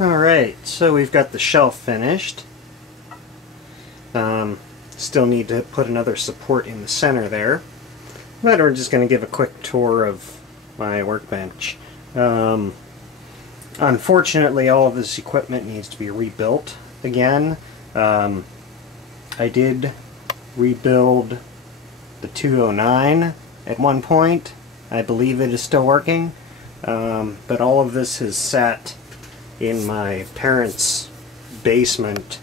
Alright, so we've got the shelf finished. Still need to put another support in the center there. But we're just going to give a quick tour of my workbench. Unfortunately, all of this equipment needs to be rebuilt again. I did rebuild the 209 at one point. I believe it is still working. But all of this has sat in my parents' basement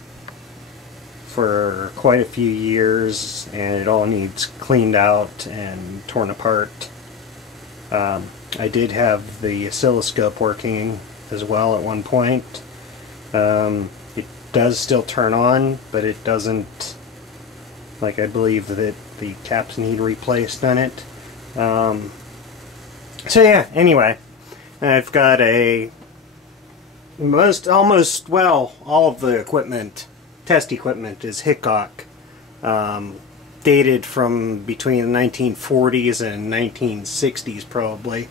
for quite a few years, and it all needs cleaned out and torn apart. I did have the oscilloscope working as well at one point. It does still turn on, but it doesn't, like, I believe that the caps need replaced on it. So yeah, anyway, I've got a all of the equipment, test equipment, is Hickok, dated from between the 1940s and 1960s probably.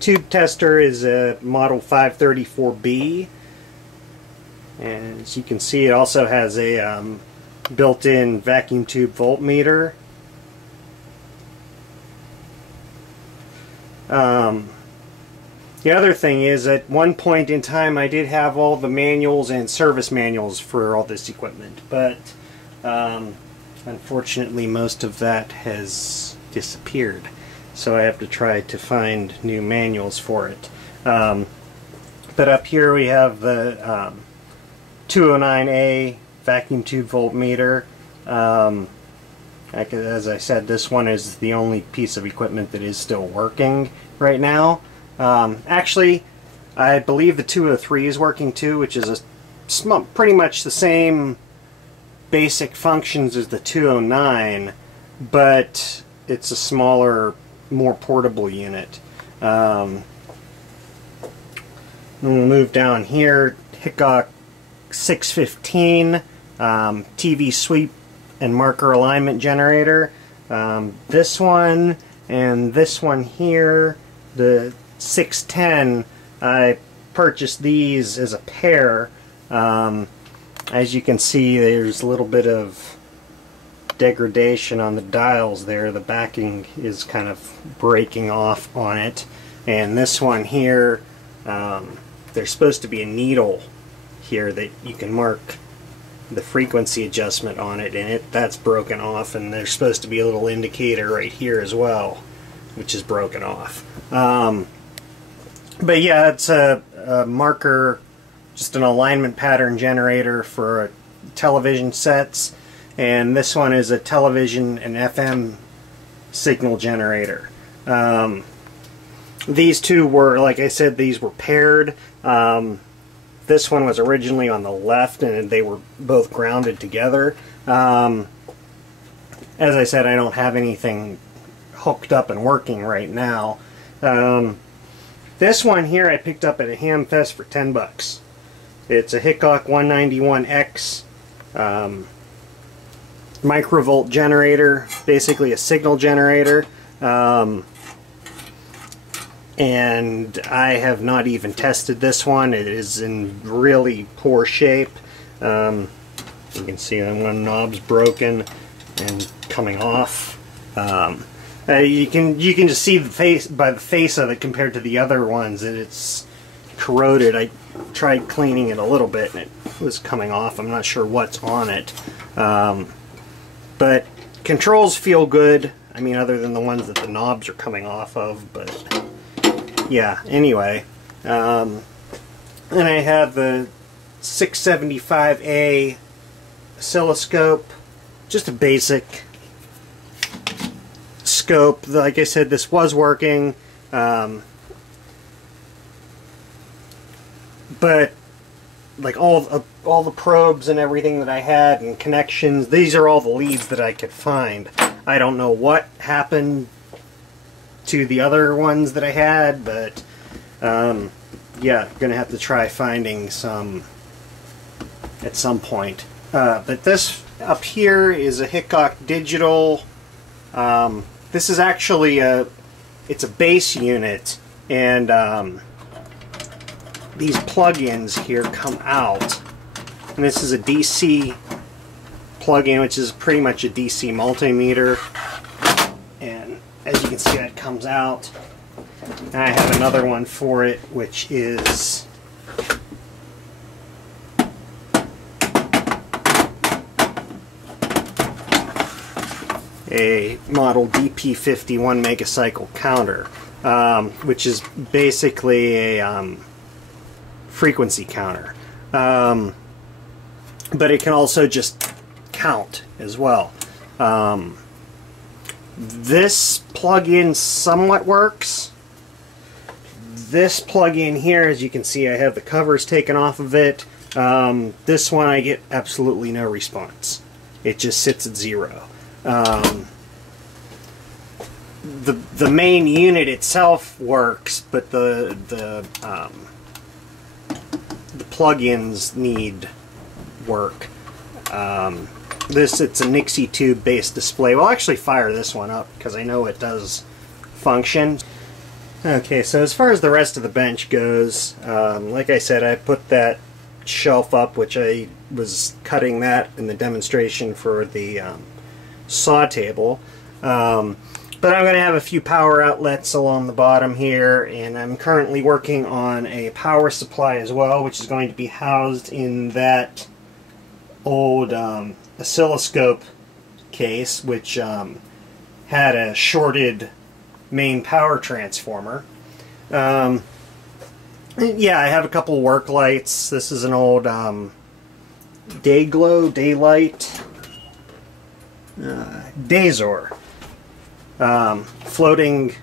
Tube tester is a model 534B, and as you can see, it also has a built-in vacuum tube voltmeter. The other thing is, at one point in time I did have all the manuals and service manuals for all this equipment, but unfortunately most of that has disappeared, so I have to try to find new manuals for it. But up here we have the 209A vacuum tube voltmeter. As I said, this one is the only piece of equipment that is still working right now. Actually, I believe the 203 is working too, which is pretty much the same basic functions as the 209, but it's a smaller, more portable unit. We'll move down here. Hickok 615 TV sweep and marker alignment generator. This one and this one here, the 610, I purchased these as a pair. As you can see, there's a little bit of degradation on the dials there. The backing is kind of breaking off on it. And this one here, there's supposed to be a needle here that you can mark the frequency adjustment on it, and that's broken off, and there's supposed to be a little indicator right here as well, which is broken off. But yeah, it's a marker, just an alignment pattern generator for television sets, and this one is a television and FM signal generator. These two were, like I said, these were paired. This one was originally on the left, and they were both grounded together. As I said, I don't have anything hooked up and working right now. This one here I picked up at a Ham Fest for 10 bucks. It's a Hickok 191X microvolt generator, basically a signal generator. And I have not even tested this one. It is in really poor shape. You can see that one knob's broken and coming off. You can just see the face by the face of it compared to the other ones that it's corroded. I tried cleaning it a little bit and it was coming off. I'm not sure what's on it, but controls feel good. I mean, other than the ones that the knobs are coming off of, but yeah, anyway. And I have the 675A oscilloscope, just a basic scope. Like I said, this was working, but like all the probes and everything that I had and connections, these are all the leads that I could find. I don't know what happened to the other ones that I had, but yeah, gonna have to try finding some at some point. But this up here is a Hickok digital. This is actually it's a base unit, and these plug-ins here come out, and this is a DC plug-in, which is pretty much a DC multimeter, and as you can see, that comes out. And I have another one for it, which is a model DP51 megacycle counter, which is basically a frequency counter, but it can also just count as well. This plug-in somewhat works. This plug-in here, as you can see, I have the covers taken off of it. This one I get absolutely no response. It just sits at 0. The main unit itself works, but the plugins need work. It's a Nixie tube based display. We'll actually fire this one up because I know it does function. Okay, so as far as the rest of the bench goes, like I said, I put that shelf up, which I was cutting that in the demonstration for the saw table. But I'm going to have a few power outlets along the bottom here, and I'm currently working on a power supply as well, which is going to be housed in that old oscilloscope case, which had a shorted main power transformer. Yeah, I have a couple work lights. This is an old Daylight Dazor floating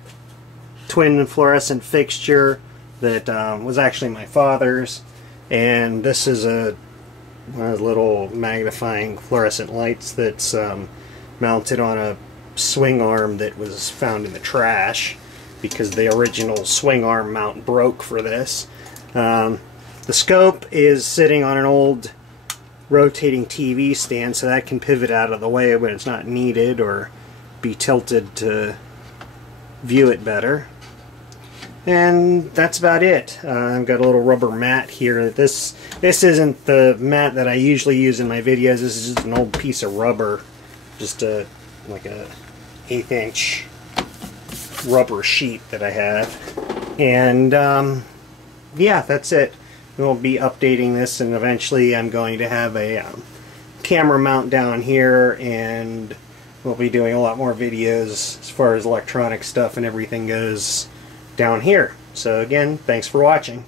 twin fluorescent fixture that was actually my father's, and this is one of those little magnifying fluorescent lights that's mounted on a swing arm that was found in the trash because the original swing arm mount broke for this. The scope is sitting on an old rotating TV stand, so that can pivot out of the way when it's not needed or be tilted to view it better. And that's about it. I've got a little rubber mat here. This isn't the mat that I usually use in my videos. This is just an old piece of rubber, just like a 1/8 inch rubber sheet that I have. And yeah, that's it. We'll be updating this, and eventually I'm going to have a camera mount down here, and we'll be doing a lot more videos as far as electronic stuff and everything goes down here. So again, thanks for watching.